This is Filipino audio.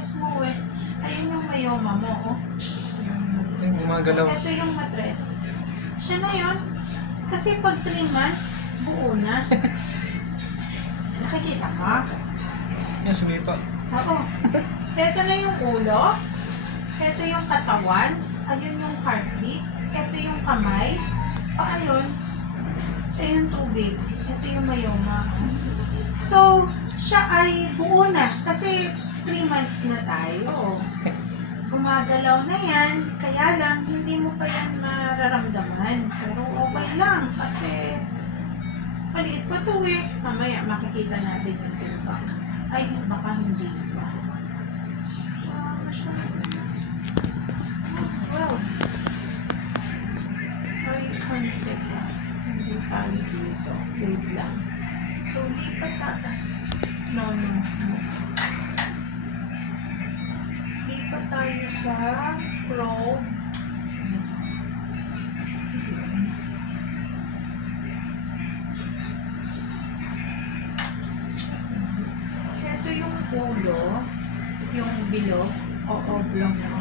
matres mo eh. Ayun yung mayoma mo, oh. Ay, gumagalaw. So, ito yung matres. Siya na yun. Kasi pag 3 months, buo na. Nakikita mo? Yan, sumipa. Oo. Ito na yung ulo. Ito yung katawan. Ayun yung heartbeat. Ito yung kamay. Ayun. Ito yung tubig. Ito yung mayoma. So, siya ay buo na. Kasi 3 months na tayo. Gumagalaw na yan. Kaya lang, hindi mo pa yan mararamdaman. Pero okay lang. Kasi maliit pa ito eh. Mamaya makikita natin yung timbang. Ay, baka hindi pa. Wow. Ay, konti pa. Hindi tayo dito. Wait lang. So, lipat natin. No. Lipat tayo sa probe. Ito yung ulo, yung bilog o oblong na